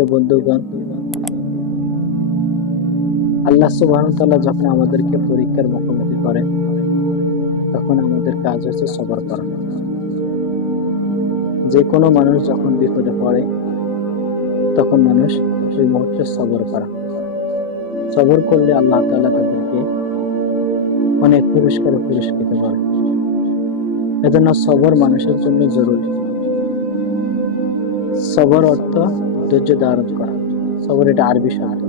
বন্ধুগণ, আল্লাহ সুবহান তাআলা যখন আমাদেরকে পরীক্ষার মুখোমুখি করেন, তখন আমাদের কাজ হচ্ছে সবর করা। যে কোনো মানুষ যখন বিপদে পড়ে, তখন মানুষ ওই মুহূর্তে সবর করা। সবর করলে আল্লাহ তাআলা তাদেরকে অনেক পুরস্কারে পুরস্কৃত করে। এজন্য সবর মানুষের জন্য জরুরি। সবর অর্থ ধৈর্য ধারণ করা। সবর এটা আরবি শব্দ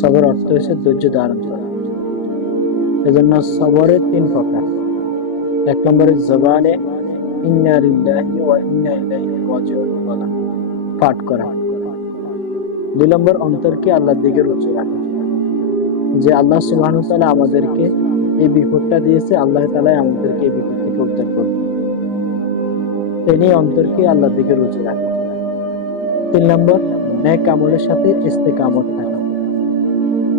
সবর অর্থ হচ্ছে ধৈর্য ধারণ করা। এজন্য সবরের তিন প্রকার। এক নম্বরে জবানে পাঠ করা। দুই নম্বর অন্তরকে আল্লাহর দিকে রুচি রাখা। যে আল্লাহ সুবহানাহু ওয়া তাআলা আমাদেরকে এই বিপদটা দিয়েছে, আল্লাহ তাআলা আমাদেরকে এই বিপদ থেকে উদ্ধার করবে। নিয়ে অন্তরকে আল্লাহর দিকে রুচি রাখা। তিন নম্বর ন্যাক আমলের সাথে ইস্তেকামত থাকা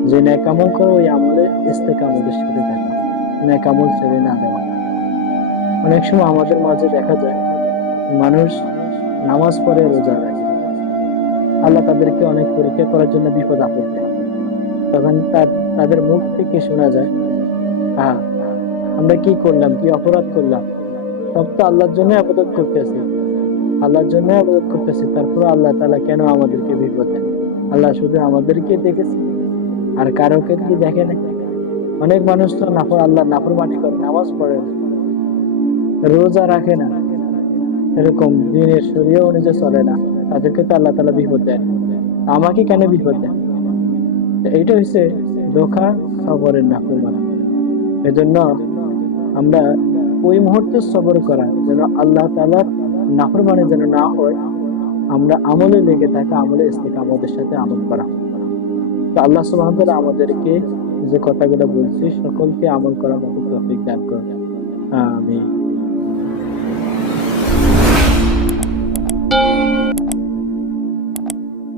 যে ন্যাক আমল করো ওই আমলে ইস্তেকামতের সাথে থাকা ন্যাক আমল ছেড়ে না দেওয়া। অনেক সময় আমাদের মাঝে দেখা যায়, মানুষ নামাজ পড়ে, রোজা রাখে। আল্লাহ তাদেরকে অনেক পরীক্ষা করার জন্য বিপদ আপদ দেয়। তখন তার, তাদের মুখ থেকে শোনা যায় হ্যাঁ আমরা কি করলাম? কি অপরাধ করলাম? সব তো আল্লাহর জন্য আবাদত করতেছি। আল্লাহর জন্য আবাদত করতেছি। তারপর আল্লাহ তাআলা কেন আমাদেরকে বিপদ দেন? আল্লাহ শুধু আমাদেরকে দেখেছে, আর কারোকে কি দেখে না অনেক মানুষ তো নাফর, আল্লাহ নাফরমানি করে, নামাজ পড়ে না। রোজা রাখে না। এরকম দিনের শরীয় অনুযায়ী চলে না। তাদেরকে তো আল্লাহ তালা বিপদ দেন। আমাকে কেন বিপদ দেন? এইটা হচ্ছে দোখা সবরের নাফরমানি। এজন্য আমরা ওই মুহূর্তে সবর করা যেন আল্লাহ তাআলার নাফরমানি যেন না হয়, আমরা আমলে লেগে থাকা আমলে ইস্তেকামতের সাথে আমল করা। তো আল্লাহ সুবাহ আমাদেরকে যে কথাগুলো বলছি, সকলকে আমল করার মতো তৌফিক দান করুন। আমিন।